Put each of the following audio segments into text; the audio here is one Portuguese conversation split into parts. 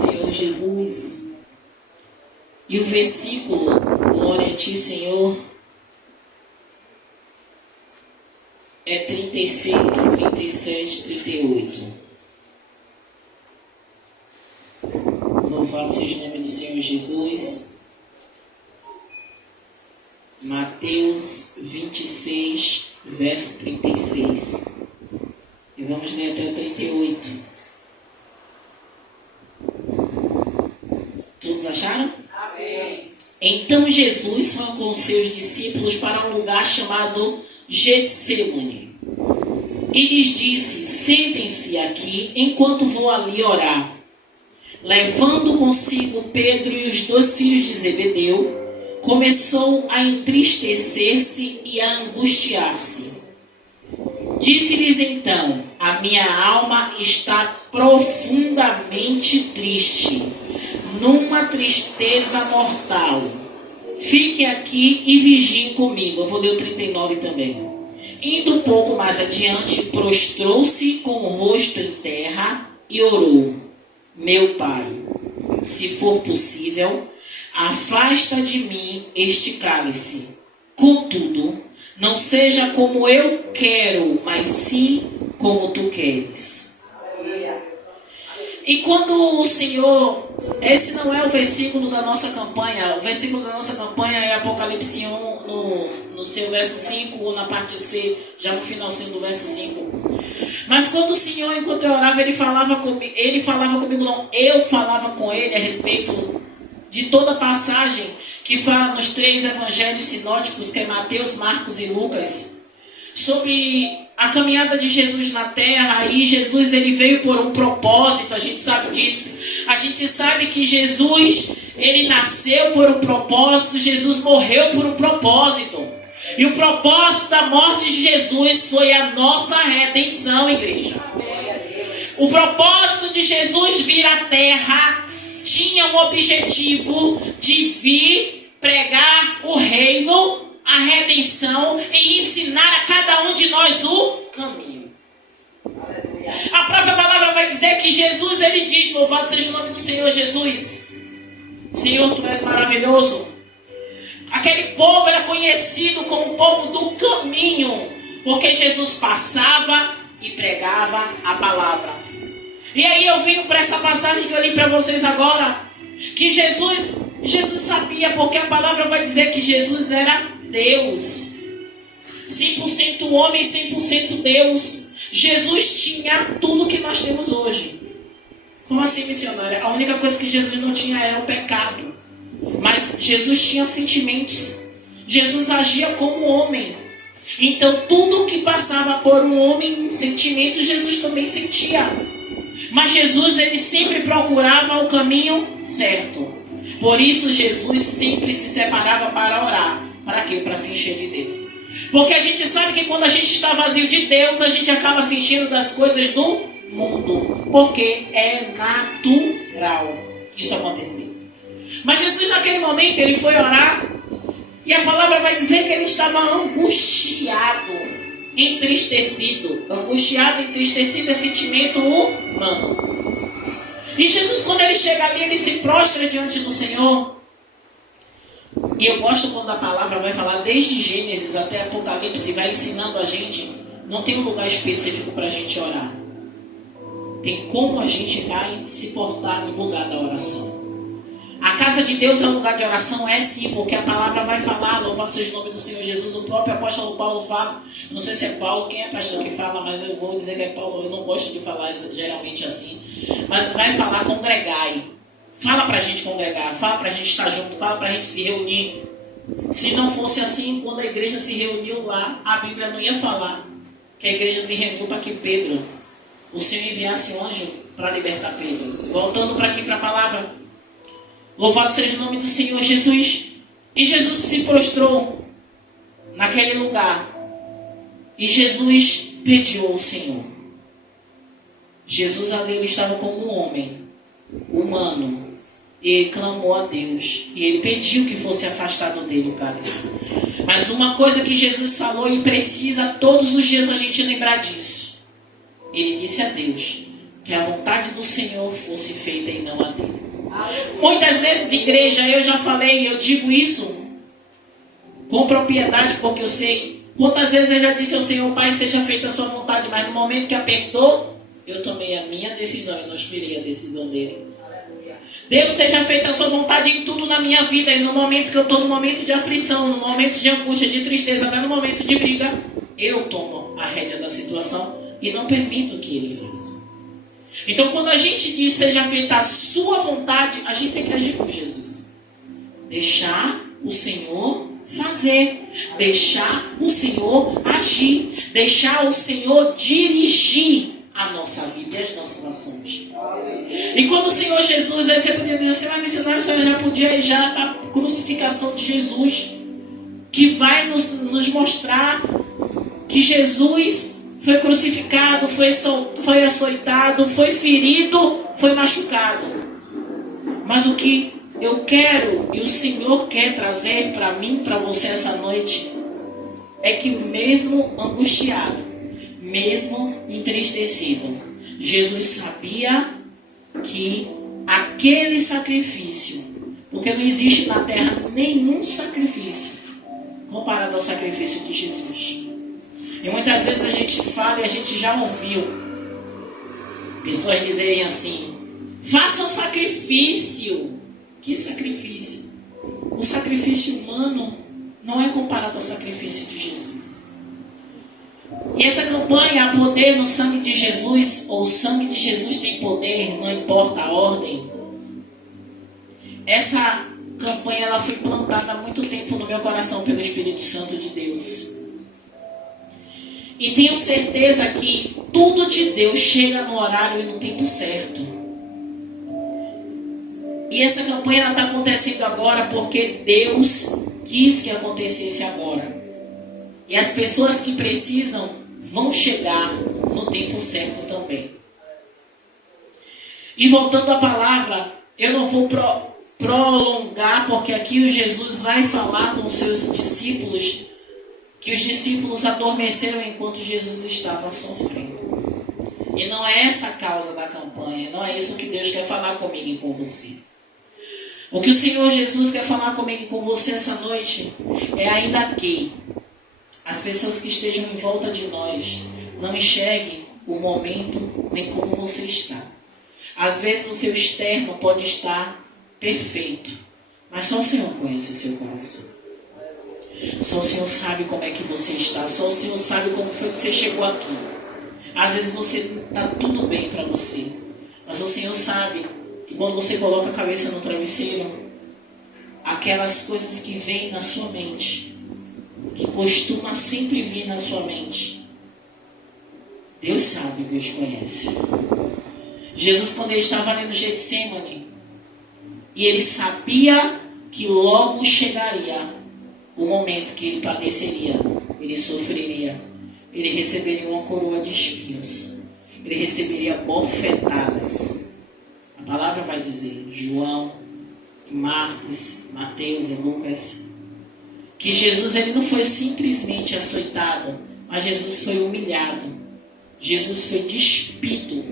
Senhor Jesus, e o versículo, glória a Ti, Senhor, é 36, 37, 38. Louvado seja o nome do Senhor Jesus. Mateus 26, verso 36. E vamos ler até o 38. Todos acharam? Amém. Então Jesus foi com seus discípulos para um lugar chamado Getsêmani. E lhes disse: sentem-se aqui enquanto vou ali orar. Levando consigo Pedro e os 2 filhos de Zebedeu, começou a entristecer-se e a angustiar-se. Disse-lhes então: a minha alma está profundamente triste, numa tristeza mortal. Fique aqui e vigie comigo. Eu vou ler o 39 também. Indo um pouco mais adiante, prostrou-se com o rosto em terra e orou: meu Pai, se for possível, afasta de mim este cálice. Contudo, não seja como eu quero, mas sim como tu queres. E quando o Senhor, esse não é o versículo da nossa campanha, o versículo da nossa campanha é Apocalipse 1, no seu verso 5, ou na parte C, já no finalzinho do verso 5. Mas quando o Senhor, enquanto eu orava, ele falava comigo, não, eu falava com ele a respeito de toda a passagem que fala nos 3 evangelhos sinóticos, que é Mateus, Marcos e Lucas, sobre a caminhada de Jesus na terra. E Jesus, ele veio por um propósito, a gente sabe disso. A gente sabe que Jesus, ele nasceu por um propósito, Jesus morreu por um propósito. E o propósito da morte de Jesus foi a nossa redenção, igreja. O propósito de Jesus vir à terra tinha um objetivo de vir pregar o reino, a redenção e ensinar a cada um de nós o caminho. A própria palavra vai dizer que Jesus, ele diz: louvado seja o nome do Senhor Jesus. Senhor, tu és maravilhoso. Aquele povo era conhecido como o povo do caminho, porque Jesus passava e pregava a palavra. E aí eu vim para essa passagem que eu li para vocês agora, que Jesus sabia, porque a palavra vai dizer que Jesus era Deus, 100% homem, 100% Deus. Jesus tinha tudo que nós temos hoje. Como assim, missionária? A única coisa que Jesus não tinha era o pecado. Mas Jesus tinha sentimentos. Jesus agia como homem. Então tudo que passava por um homem em sentimentos, Jesus também sentia. Mas Jesus, ele sempre procurava o caminho certo. Por isso Jesus sempre se separava para orar. Para quê? Para se encher de Deus. Porque a gente sabe que quando a gente está vazio de Deus, a gente acaba se enchendo das coisas do mundo. Porque é natural isso acontecer. Mas Jesus, naquele momento, ele foi orar. E a palavra vai dizer que ele estava angustiado, entristecido. Angustiado, entristecido é sentimento humano. E Jesus, quando ele chega ali, ele se prostra diante do Senhor. E eu gosto quando a palavra vai falar desde Gênesis até Apocalipse, vai ensinando a gente. Não tem um lugar específico para a gente orar. Tem como a gente vai se portar no lugar da oração. A casa de Deus é um lugar de oração? É sim, porque a palavra vai falar, louvado seja o nome do Senhor Jesus. O próprio apóstolo Paulo fala, não sei se é Paulo, quem é pastor que fala, mas eu vou dizer que é Paulo, eu não gosto de falar geralmente assim, mas vai falar: congregai. Fala pra gente congregar, fala pra gente estar junto, fala pra gente se reunir. Se não fosse assim, quando a igreja se reuniu lá, a Bíblia não ia falar que a igreja se reuniu para que Pedro, o Senhor enviasse um anjo para libertar Pedro. Voltando para aqui para a palavra. Louvado seja o nome do Senhor Jesus. E Jesus se prostrou naquele lugar. E Jesus pediu ao Senhor. Jesus ali, ele estava como um homem humano. ele clamou a Deus e ele pediu que fosse afastado dele o cálice. Mas uma coisa que Jesus falou e precisa todos os dias a gente lembrar disso. Ele disse a Deus que a vontade do Senhor fosse feita e não a dele. Muitas vezes, igreja, eu já falei, eu digo isso com propriedade, porque eu sei. Quantas vezes eu já disse ao Senhor, Pai, seja feita a sua vontade, mas no momento que apertou, eu tomei a minha decisão e não esperei a decisão dele. Deus, seja feita a sua vontade em tudo na minha vida. E no momento que eu estou no momento de aflição, no momento de angústia, de tristeza, até no momento de briga, eu tomo a rédea da situação e não permito que ele faça. Então, quando a gente diz seja feita a sua vontade, a gente tem que agir como Jesus. Deixar o Senhor fazer. Deixar o Senhor agir. Deixar o Senhor dirigir a nossa vida e as nossas ações. E quando o Senhor Jesus, aí você podia dizer assim, mas missionário, o Senhor já podia ir já para a crucificação de Jesus, que vai nos mostrar que Jesus foi crucificado, foi açoitado, foi ferido, foi machucado. Mas o que eu quero e o Senhor quer trazer para mim, para você essa noite, é que mesmo angustiado, mesmo entristecido, Jesus sabia que aquele sacrifício, porque não existe na terra nenhum sacrifício comparado ao sacrifício de Jesus. E muitas vezes a gente fala e a gente já ouviu pessoas dizerem assim, faça um sacrifício. Que sacrifício? O sacrifício humano não é comparado ao sacrifício de Jesus. E essa campanha, há poder no sangue de Jesus, ou o sangue de Jesus tem poder, não importa a ordem. Essa campanha ela foi plantada há muito tempo no meu coração pelo Espírito Santo de Deus. E tenho certeza que tudo de Deus chega no horário e no tempo certo. E essa campanha está acontecendo agora porque Deus quis que acontecesse agora. E as pessoas que precisam vão chegar no tempo certo também. E voltando à palavra, eu não vou prolongar, porque aqui o Jesus vai falar com os seus discípulos que os discípulos adormeceram enquanto Jesus estava sofrendo. E não é essa a causa da campanha, não é isso que Deus quer falar comigo e com você. O que o Senhor Jesus quer falar comigo e com você essa noite é ainda que as pessoas que estejam em volta de nós não enxerguem o momento nem como você está. Às vezes o seu externo pode estar perfeito, mas só o Senhor conhece o seu coração. Só o Senhor sabe como é que você está. Só o Senhor sabe como foi que você chegou aqui. Às vezes você está tudo bem para você, mas o Senhor sabe que quando você coloca a cabeça no travesseiro, aquelas coisas que vêm na sua mente, que costuma sempre vir na sua mente, Deus sabe, Deus conhece. Jesus, quando ele estava ali no Getsemane, e ele sabia que logo chegaria o momento que ele padeceria, ele sofreria, ele receberia uma coroa de espinhos, ele receberia bofetadas. A palavra vai dizer, João, Marcos, Mateus e Lucas, que Jesus ele não foi simplesmente açoitado, mas Jesus foi humilhado. Jesus foi despido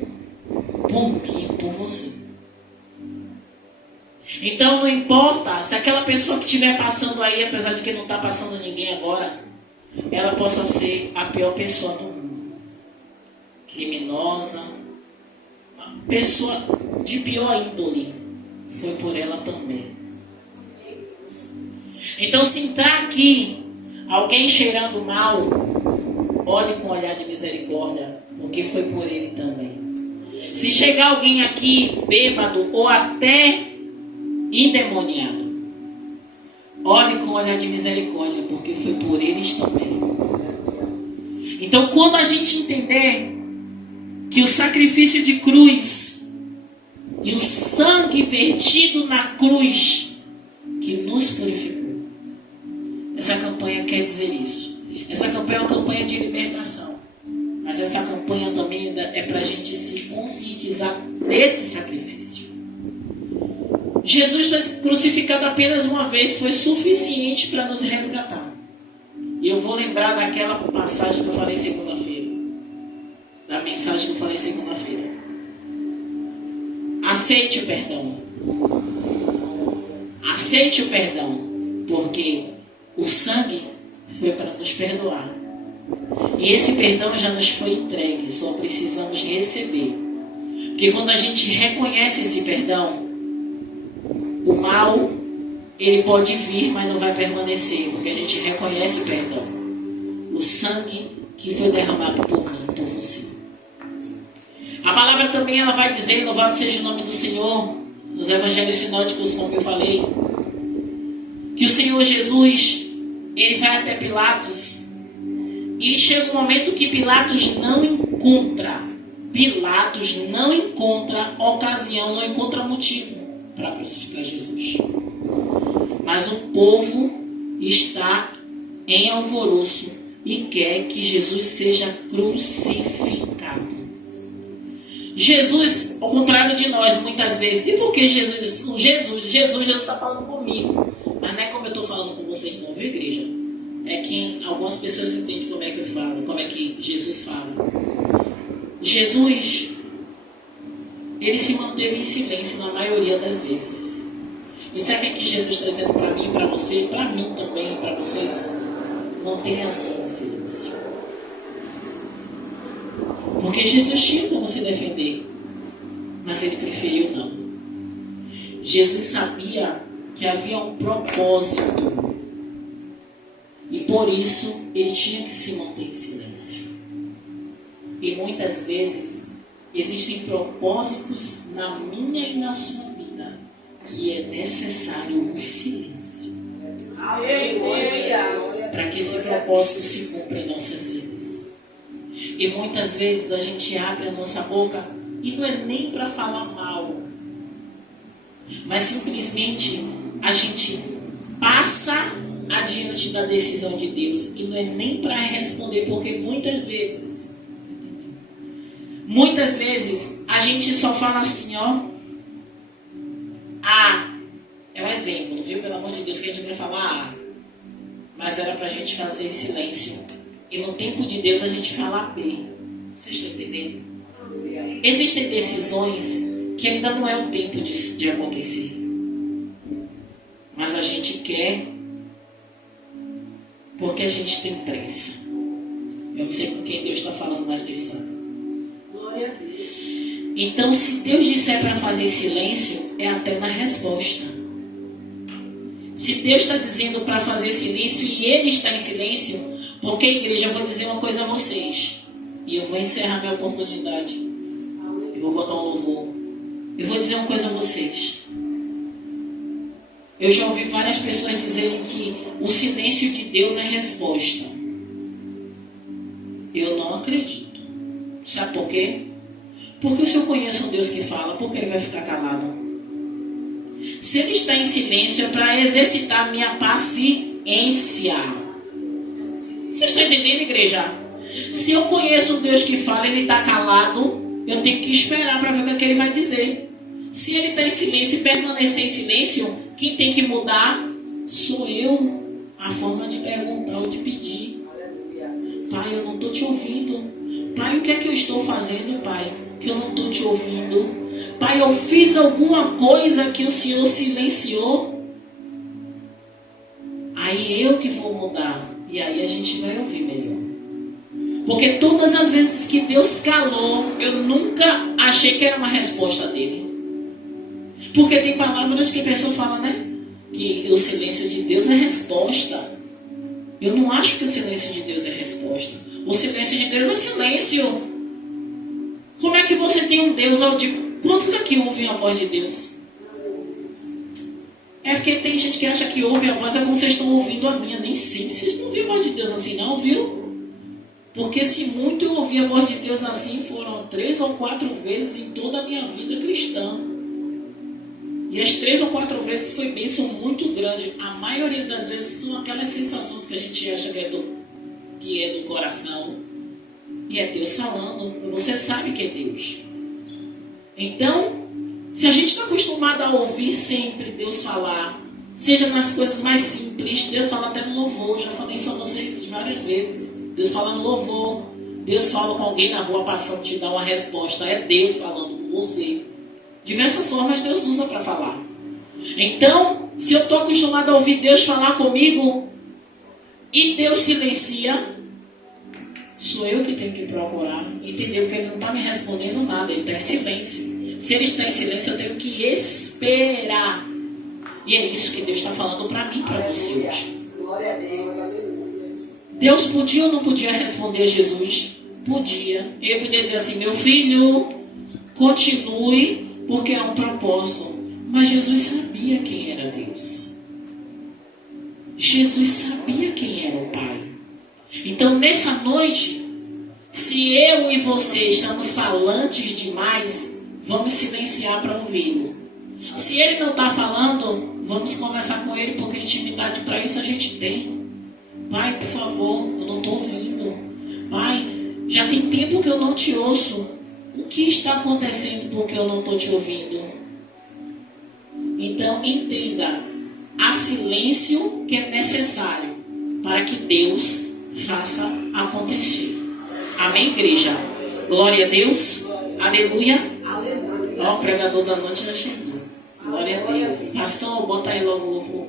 por mim e por você. Então não importa se aquela pessoa que estiver passando aí, apesar de que não está passando ninguém agora, ela possa ser a pior pessoa do mundo, criminosa, uma pessoa de pior índole, foi por ela também. Então se entrar aqui alguém cheirando mal, olhe com olhar de misericórdia, porque foi por ele também. Se chegar alguém aqui bêbado ou até endemoniado, olhe com olhar de misericórdia, porque foi por eles também. Então, quando a gente entender que o sacrifício de cruz e o sangue vertido na cruz que nos purificou, essa campanha quer dizer isso. Essa campanha é uma campanha de libertação, mas essa campanha também é para a gente se conscientizar desse sacrifício. Jesus foi crucificado apenas uma vez, foi suficiente para nos resgatar. E eu vou lembrar daquela passagem que eu falei segunda-feira, da mensagem que eu falei segunda-feira. Aceite o perdão. Aceite o perdão, porque o sangue foi para nos perdoar. E esse perdão já nos foi entregue, só precisamos receber. Porque quando a gente reconhece esse perdão, o mal, ele pode vir, mas não vai permanecer, porque a gente reconhece o perdão. O sangue que foi derramado por mim, por você. A palavra também ela vai dizer, louvado seja o nome do Senhor, nos evangelhos sinóticos, como eu falei, que o Senhor Jesus, ele vai até Pilatos, e chega um momento que Pilatos não encontra ocasião, não encontra motivo para crucificar Jesus. Mas o povo está em alvoroço e quer que Jesus seja crucificado. Jesus, ao contrário de nós, muitas vezes, e por que Jesus já está falando comigo? Mas não é como eu estou falando com vocês não, viu, igreja? É que algumas pessoas entendem como é que eu falo, como é que Jesus fala. Jesus, ele se manteve em silêncio na maioria das vezes. E sabe o que Jesus está dizendo para mim e para você? Para mim também e para vocês? Mantenha-se em silêncio. Porque Jesus tinha como se defender, mas ele preferiu não. Jesus sabia que havia um propósito e por isso ele tinha que se manter em silêncio. E muitas vezes existem propósitos na minha e na sua vida que é necessário um silêncio. Para que esse propósito se cumpra em nossas vidas. E muitas vezes a gente abre a nossa boca e não é nem para falar mal, mas simplesmente a gente passa adiante da decisão de Deus e não é nem para responder, porque muitas vezes a gente só fala assim, ó, é um exemplo, viu, pelo amor de Deus, que a gente vai falar mas era para a gente fazer em silêncio. E no tempo de Deus a gente fala B. Vocês estão entendendo? Existem decisões que ainda não é o tempo de acontecer. Mas a gente quer porque a gente tem pressa. Eu não sei com quem Deus está falando, mas Deus sabe. Glória a Deus. Então, se Deus disser para fazer silêncio, é até na resposta. Se Deus está dizendo para fazer silêncio e Ele está em silêncio, porque, igreja, eu vou dizer uma coisa a vocês. E eu vou encerrar minha oportunidade. Eu vou botar um louvor. Eu vou dizer uma coisa a vocês. Eu já ouvi várias pessoas dizerem que o silêncio de Deus é resposta. Eu não acredito. Sabe por quê? Porque se eu conheço um Deus que fala, por que Ele vai ficar calado? Se Ele está em silêncio é para exercitar minha paciência. Vocês estão entendendo, igreja? Se eu conheço um Deus que fala, Ele está calado, eu tenho que esperar para ver o que Ele vai dizer. Se Ele está em silêncio e permanecer em silêncio, quem tem que mudar sou eu. A forma de perguntar ou de pedir. Pai, eu não estou te ouvindo. Pai, o que é que eu estou fazendo, Pai? Que eu não estou te ouvindo. Pai, eu fiz alguma coisa que o Senhor silenciou. Aí eu que vou mudar. E aí a gente vai ouvir melhor. Porque todas as vezes que Deus calou, eu nunca achei que era uma resposta dele. Porque tem palavras que a pessoa fala, né? Que o silêncio de Deus é resposta. Eu não acho que o silêncio de Deus é resposta. O silêncio de Deus é silêncio. Como é que você tem um Deus audível? Quantos aqui ouvem a voz de Deus? É porque tem gente que acha que ouve a voz, é como vocês estão ouvindo a minha. Nem sempre vocês não ouvem a voz de Deus assim não, viu? Porque se muito eu ouvi a voz de Deus assim, foram 3 ou 4 vezes em toda a minha vida cristã. E as 3 ou 4 vezes foi bênção muito grande. A maioria das vezes são aquelas sensações que a gente acha que é do coração. E é Deus falando. Você sabe que é Deus. Então, Se a gente está acostumado a ouvir sempre Deus falar, seja nas coisas mais simples, Deus fala até no louvor, já falei isso a vocês várias vezes. Deus fala no louvor, Deus fala com alguém na rua passando, te dá uma resposta, é Deus falando com você. Diversas formas Deus usa para falar. Então, se eu estou acostumado a ouvir Deus falar comigo e Deus silencia, sou eu que tenho que procurar entender, porque Ele não está me respondendo nada, Ele está em silêncio. Se Ele está em silêncio, eu tenho que esperar. E é isso que Deus está falando para mim, para você hoje. Glória a Deus. Deus podia ou não podia responder a Jesus? Podia. Ele podia dizer assim, meu filho, continue, porque há um propósito. Mas Jesus sabia quem era Deus. Jesus sabia quem era o Pai. Então, nessa noite, se eu e você estamos falantes demais, vamos silenciar para ouvi-lo. Se ele não está falando, vamos conversar com ele, porque intimidade para isso a gente tem. Pai, por favor, eu não estou ouvindo. Pai, já tem tempo que eu não te ouço. O que está acontecendo porque eu não estou te ouvindo? Então, entenda, há silêncio que é necessário para que Deus faça acontecer. Amém, igreja? Glória a Deus. Aleluia. Ó, o pregador da noite já chegou. Glória a Deus. Pastor, bota aí logo o louvor.